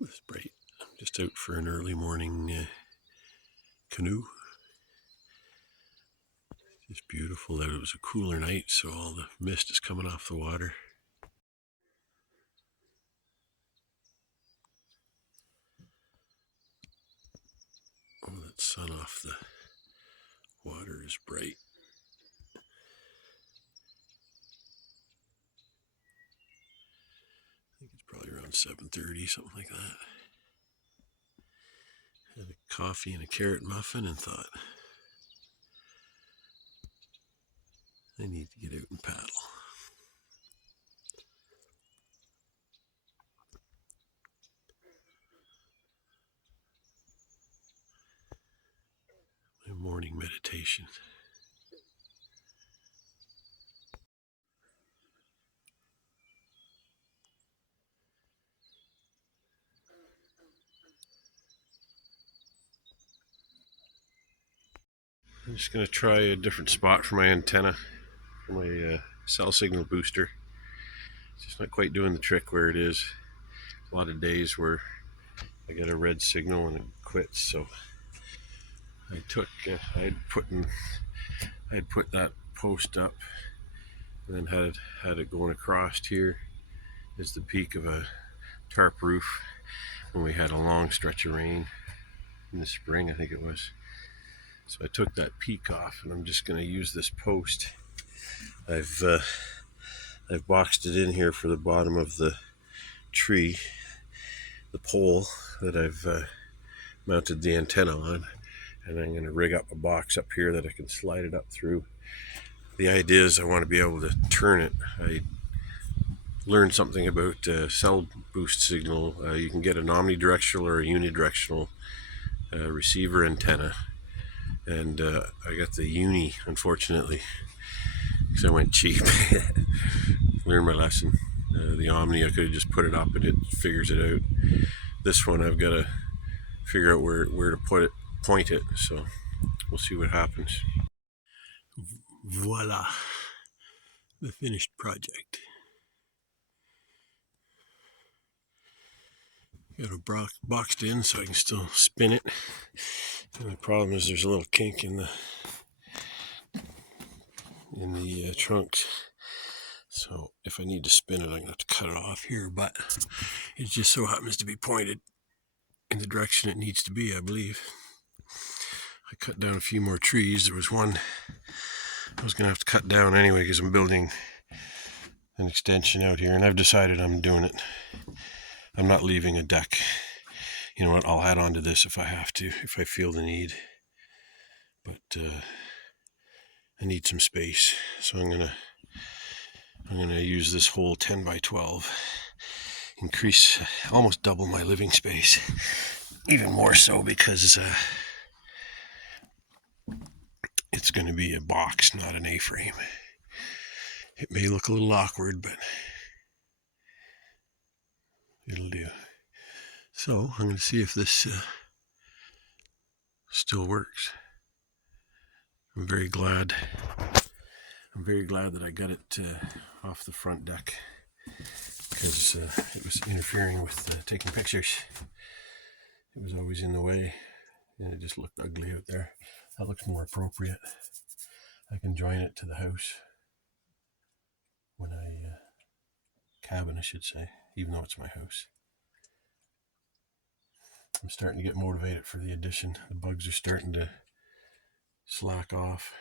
It's bright. I'm just out for an early morning canoe. It's beautiful out. It was a cooler night, so all the mist is coming off the water. Oh, that sun off the water is bright. I think it's probably around 7:30, something like that. Had a coffee and a carrot muffin and thought, I need to get out and paddle. My morning meditation. I'm just going to try a different spot for my antenna, for my cell signal booster. It's just not quite doing the trick where it is. A lot of days where I get a red signal and it quits, so I had put that post up and then had it going across. Here is the peak of a tarp roof when we had a long stretch of rain in the spring, I think it was. So I took that peak off and I'm just going to use this post. I've boxed it in here for the bottom of the tree, the pole that I've mounted the antenna on, and I'm going to rig up a box up here that I can slide it up through. The idea is I want to be able to turn it. I learned something about cell boost signal. You can get an omnidirectional or a unidirectional receiver antenna, and I got the uni, unfortunately, because I went cheap. Learned my lesson. The Omni, I could have just put it up and it figures it out. This one, I've got to figure out where to point it, so we'll see what happens. Voila, the finished project. Got it boxed in so I can still spin it. And the problem is there's a little kink in the trunks. So if I need to spin it, I'm going to have to cut it off here, but it just so happens to be pointed in the direction it needs to be, I believe. I cut down a few more trees. There was one I was going to have to cut down anyway because I'm building an extension out here, and I've decided I'm doing it. I'm not leaving a deck. You know what, I'll add on to this if I have to, if I feel the need. But I need some space, so I'm gonna use this whole 10 by 12, increase, almost double my living space, even more so because it's going to be a box, not an A-frame. It may look a little awkward, but it'll do. So I'm going to see if this still works. I'm very glad that I got it off the front deck, because it was interfering with taking pictures. It was always in the way, and it just looked ugly out there. That looks more appropriate. I can join it to the house when cabin, I should say, even though it's my house. I'm starting to get motivated for the addition. The bugs are starting to slack off.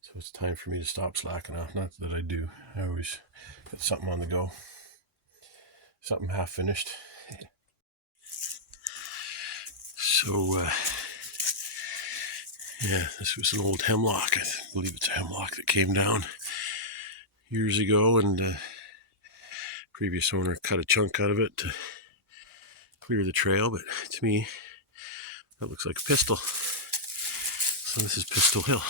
So it's time for me to stop slacking off. Not that I do. I always got something on the go. Something half finished. So, yeah, this was an old hemlock. I believe it's a hemlock that came down years ago, and previous owner cut a chunk out of it to clear the trail, but to me, that looks like a pistol. So this is Pistol Hill.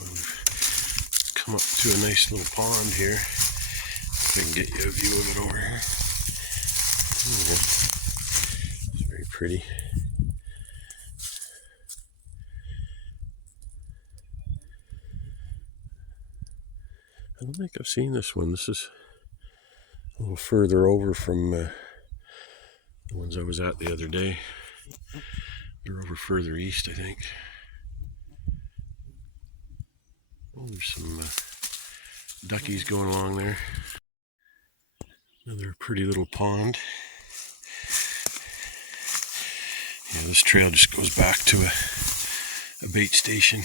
We've come up to a nice little pond here. If I can get you a view of it over here. It's very pretty. I don't think I've seen this one. This is a little further over from the ones I was at the other day. They're over further east, I think. Oh, there's some duckies going along there. Another pretty little pond. Yeah, this trail just goes back to a bait station.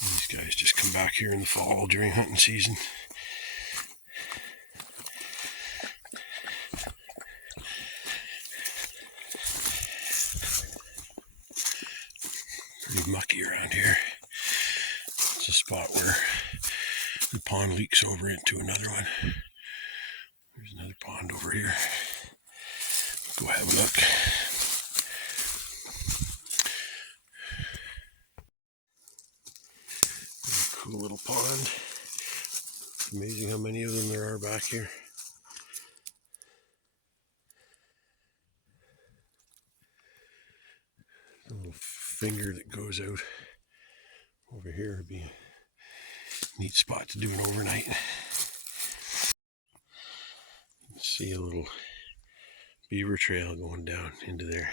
These guys just come back here in the fall during hunting season. Pretty mucky around here. It's a spot where the pond leaks over into another one. There's another pond over here. Go have a look. Cool little pond. It's amazing how many of them there are back here. A little finger that goes out over here would be a neat spot to do an overnight. You can see a little beaver trail going down into there.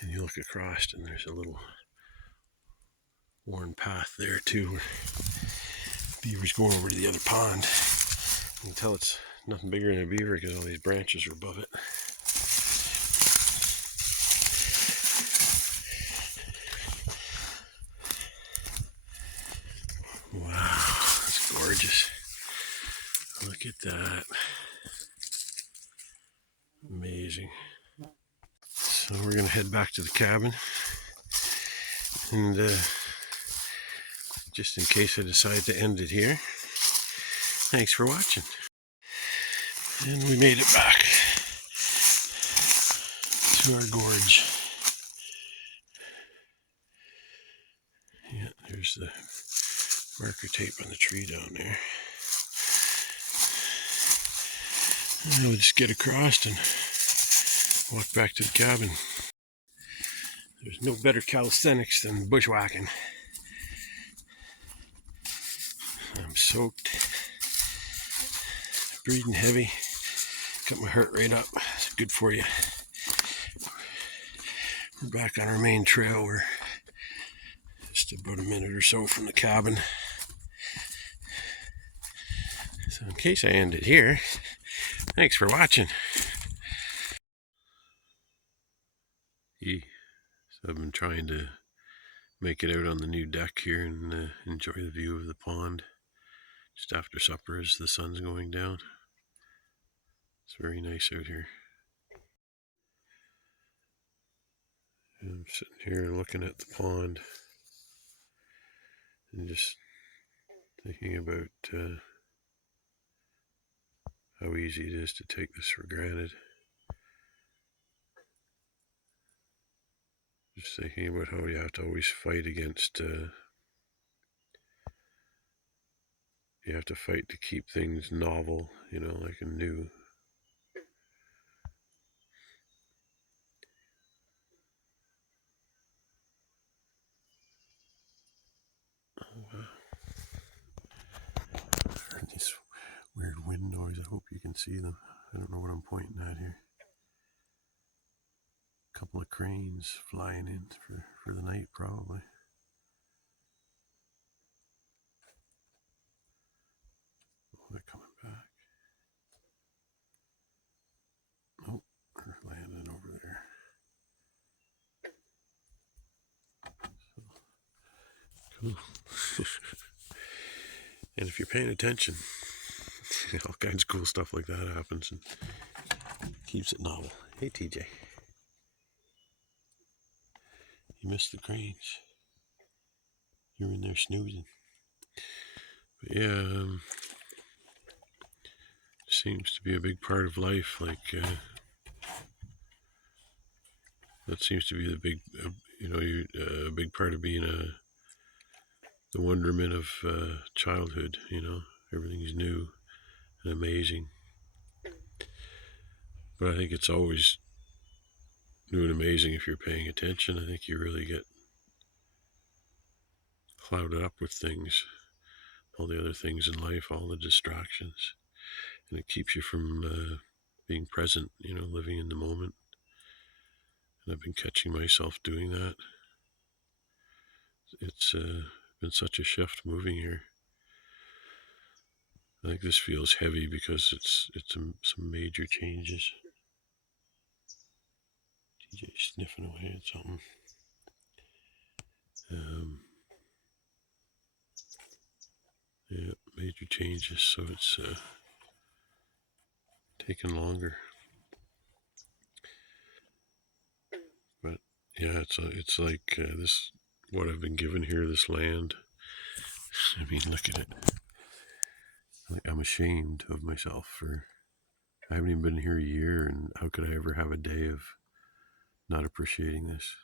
And you look across and there's a little worn path there too, where beaver's going over to the other pond. You can tell it's nothing bigger than a beaver because all these branches are above it. Wow, that's gorgeous. Look at that. Amazing. So we're going to head back to the cabin. And just in case I decide to end it here, thanks for watching. And we made it back to our gorge. Yeah, there's the marker tape on the tree down there. And we'll just get across and walk back to the cabin. There's no better calisthenics than bushwhacking. I'm soaked, breathing heavy, got my heart rate up. It's good for you. We're back on our main trail. We're just about a minute or so from the cabin. So in case I end it here, thanks for watching. So I've been trying to make it out on the new deck here and enjoy the view of the pond just after supper as the sun's going down. It's very nice out here. I'm sitting here looking at the pond and just thinking about how easy it is to take this for granted. Just thinking about how you have to always fight against, you have to fight to keep things novel, you know, like and new. Oh wow. I heard these weird wind noise. I hope you can see them. I don't know what I'm pointing at here. A couple of cranes flying in for the night probably. Oh, they're coming back. Oh, they're landing over there. Cool. And if you're paying attention, all kinds of cool stuff like that happens and keeps it novel. Hey TJ. You missed the cranes. You're in there snoozing. But yeah, seems to be a big part of life. Like that seems to be the big, a big part of being the wonderment of childhood. You know, everything's new and amazing. But I think it's always new and amazing if you're paying attention. I think you really get clouded up with things all the other things in life, all the distractions, and it keeps you from being present, living in the moment. And I've been catching myself doing that. It's been such a shift moving here. I think this feels heavy because it's some major changes. DJ sniffing away at something. Yeah, major changes, so it's taken longer. But yeah, it's like this, what I've been given here, this land. I mean, look at it. I'm ashamed of myself for, I haven't even been here a year, and how could I ever have a day of not appreciating this?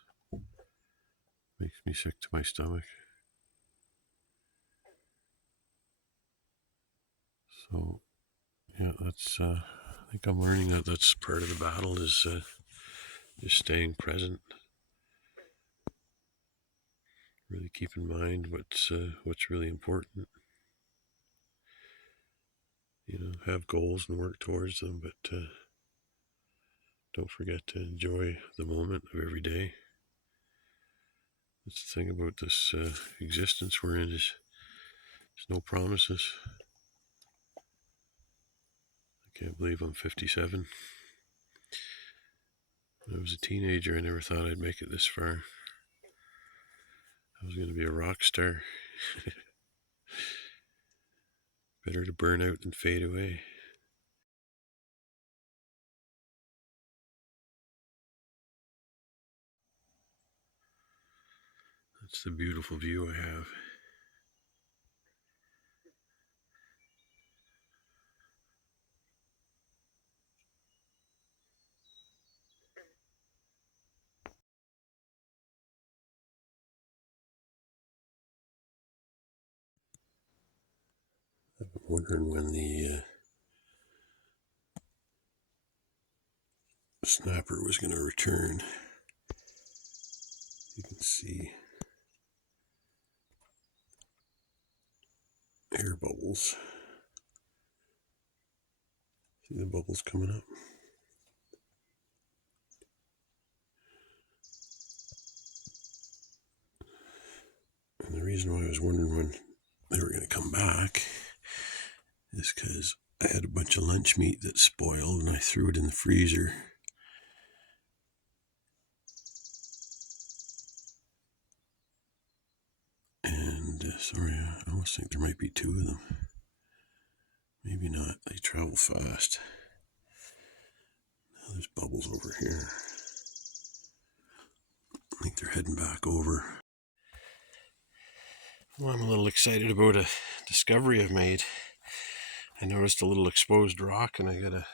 Makes me sick to my stomach. So, yeah, that's, I think I'm learning that that's part of the battle, is just staying present. Really keep in mind what's really important. Have goals and work towards them, but don't forget to enjoy the moment of every day. That's the thing about this existence we're in, is there's no promises. I can't believe I'm 57. When I was a teenager, I never thought I'd make it this far. I was going to be a rock star. Better to burn out than fade away. That's the beautiful view I have. I'm wondering when the snapper was going to return. You can see air bubbles. See the bubbles coming up? And the reason why I was wondering when they were going to come back is because I had a bunch of lunch meat that spoiled, and I threw it in the freezer. And sorry, I almost think there might be two of them. Maybe not. They travel fast. Now there's bubbles over here. I think they're heading back over. Well, I'm a little excited about a discovery I've made. I noticed a little exposed rock, and I got a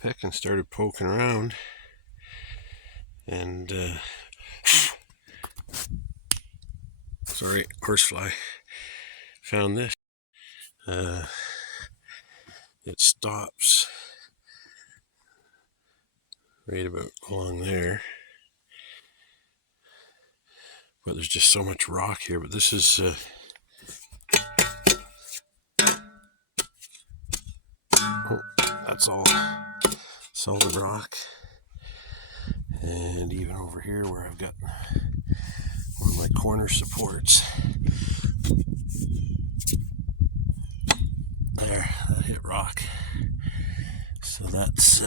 pick and started poking around. And sorry, horsefly. Found this. It stops right about along there, but there's just so much rock here. But this is that's all solid rock. And even over here where I've got one of my corner supports, there, that hit rock. So that's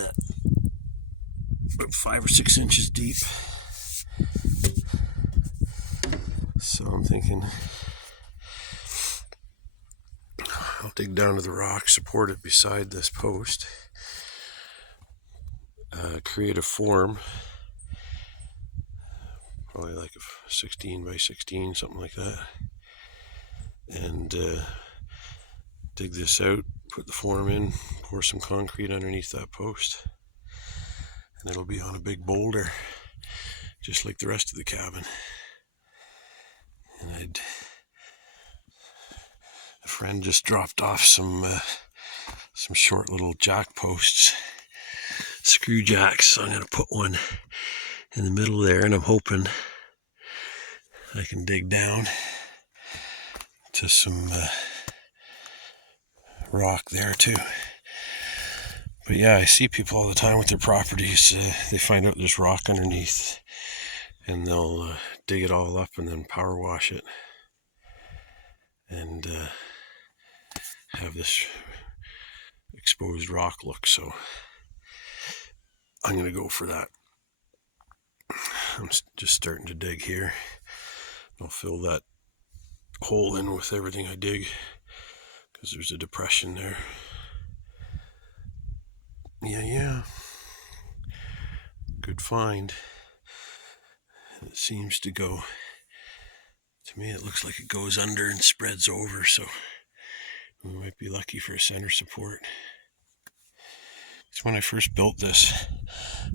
about 5 or 6 inches deep. So I'm thinking I'll dig down to the rock, support it beside this post, create a form, probably like a 16 by 16, something like that, and dig this out, put the form in, pour some concrete underneath that post, and it'll be on a big boulder, just like the rest of the cabin. And a friend just dropped off some short little jack posts, screw jacks. So I'm going to put one in the middle there, and I'm hoping I can dig down to some rock there too. But yeah, I see people all the time with their properties. They find out there's rock underneath, and they'll dig it all up and then power wash it, and have this exposed rock look. So I'm going to go for that. I'm just starting to dig here. I'll fill that hole in with everything I dig, because there's a depression there. Yeah. Good find. And it seems to go, to me it looks like it goes under and spreads over, so we might be lucky for a center support. When I first built this,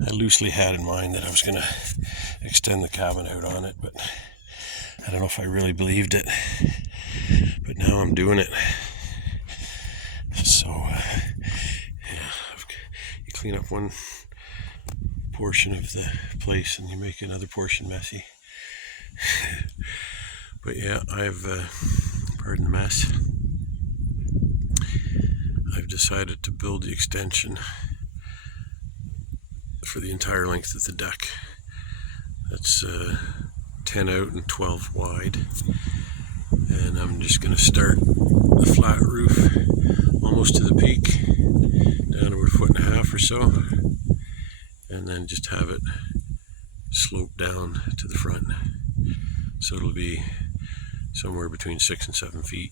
I loosely had in mind that I was going to extend the cabin out on it, but I don't know if I really believed it. But now I'm doing it. So, you clean up one portion of the place and you make another portion messy. But yeah, pardon the mess, I've decided to build the extension for the entire length of the deck. That's 10 out and 12 wide. And I'm just going to start the flat roof almost to the peak, down about 1.5 feet or so, and then just have it slope down to the front. So it'll be somewhere between 6 and 7 feet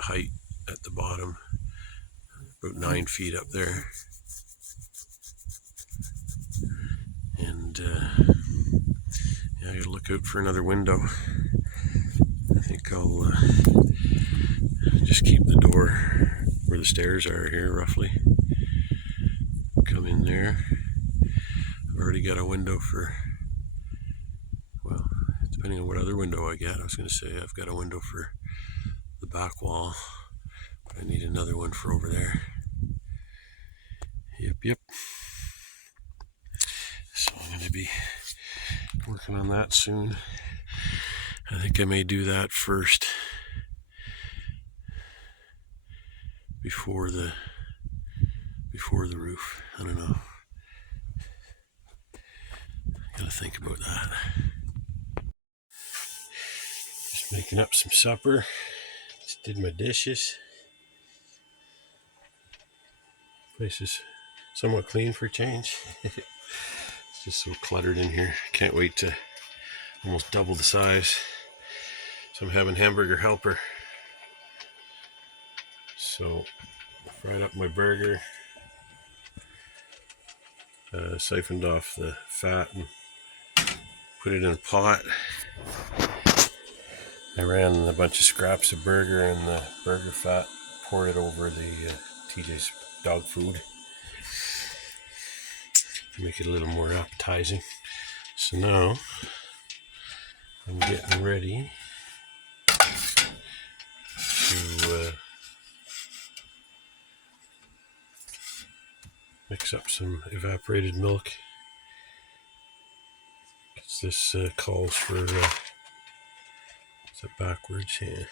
height at the bottom, about 9 feet up there. And I gotta look out for another window. I think I'll just keep the door where the stairs are here, roughly. Come in there. I've already got a window for, well, depending on what other window I get. I was going to say I've got a window for the back wall, but I need another one for over there. Yep. So I'm going to be working on that soon. I think I may do that first before the roof. I don't know. Gotta think about that. Just making up some supper. Just did my dishes. Place is somewhat clean for a change. It's just so cluttered in here. Can't wait to almost double the size. So I'm having hamburger helper. So fried up my burger, siphoned off the fat and put it in a pot. I ran a bunch of scraps of burger and the burger fat, poured it over the TJ's dog food to make it a little more appetizing. So now I'm getting ready to mix up some evaporated milk. This calls for, is it backwards? Yeah.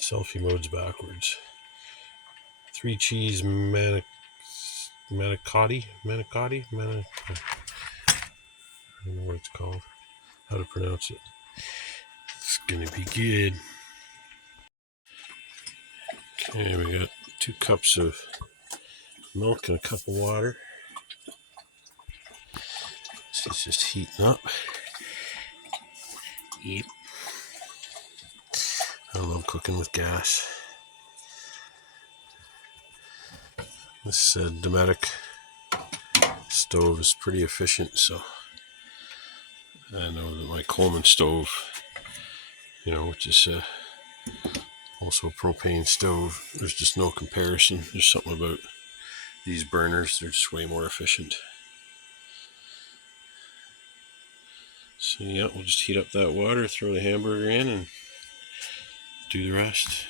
Selfie mode's backwards. 3 cheese manicotti? I don't know what it's called, how to pronounce it. It's gonna be good. Okay, we got 2 cups of milk and a cup of water. This is just heating up. Yep. I love cooking with gas. This Dometic stove is pretty efficient, so I know that my Coleman stove, which is also a propane stove, there's just no comparison. There's something about these burners, they're just way more efficient. So yeah, we'll just heat up that water, throw the hamburger in, and do the rest.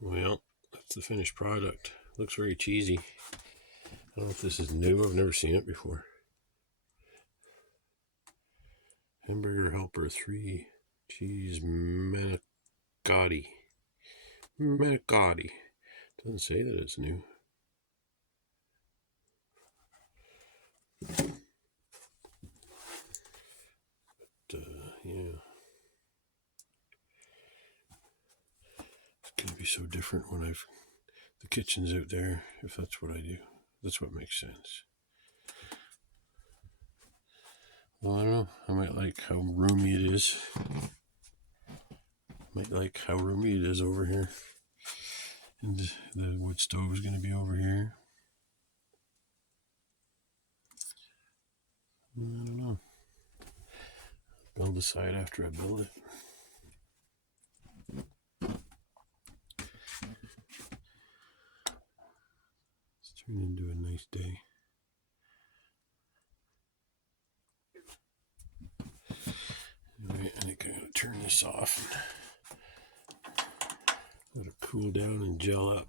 Well, that's the finished product. Looks very cheesy. I don't know if this is new. I've never seen it before. Hamburger helper 3. Cheese manicotti. Manicotti. Doesn't say that it's new. But, yeah. It's going to be so different when the kitchen's out there, if that's what I do. That's what makes sense. Well, I don't know. I might like how roomy it is. Might like how roomy it is over here. And the wood stove is going to be over here. I don't know. I'll decide after I build it. It's turned into a nice day. Anyway, I think I'm going to turn this off and let it cool down and gel up.